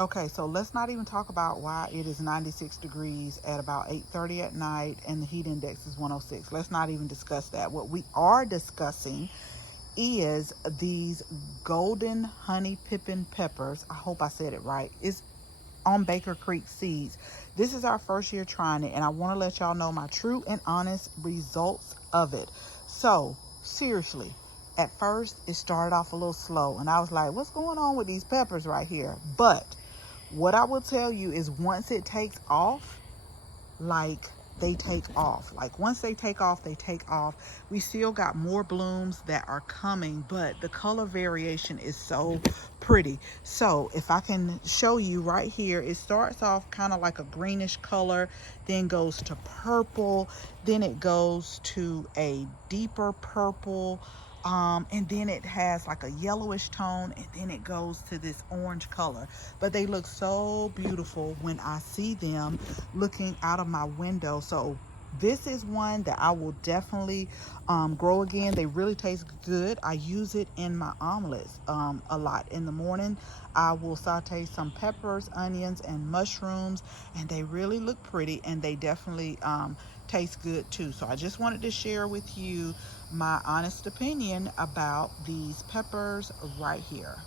Okay, so let's not even talk about why it is 96 degrees at about 8:30 at night and the heat index is 106. Let's not even discuss that. What we are discussing is these golden honey pippin peppers. I hope I said it right. It's on Baker Creek Seeds. This is our first year trying it, and I want to let y'all know my true and honest results of it. So, seriously, at first it started off a little slow, and I was like, what's going on with these peppers right here? But what I will tell you is once it takes off, like they take off. Like once they take off, they take off. We still got more blooms that are coming, but the color variation is so pretty. So if I can show you right here, it starts off kind of like a greenish color, then goes to purple, then it goes to a deeper purple, and then it has like a yellowish tone, and then it goes to this orange color. But they look so beautiful when I see them looking out of my window. So this is one that I will definitely grow again. They really taste good. I use it in my omelets a lot. In the morning I will saute some peppers, onions, and mushrooms, and they really look pretty, and they definitely taste good too. So I just wanted to share with you my honest opinion about these peppers right here.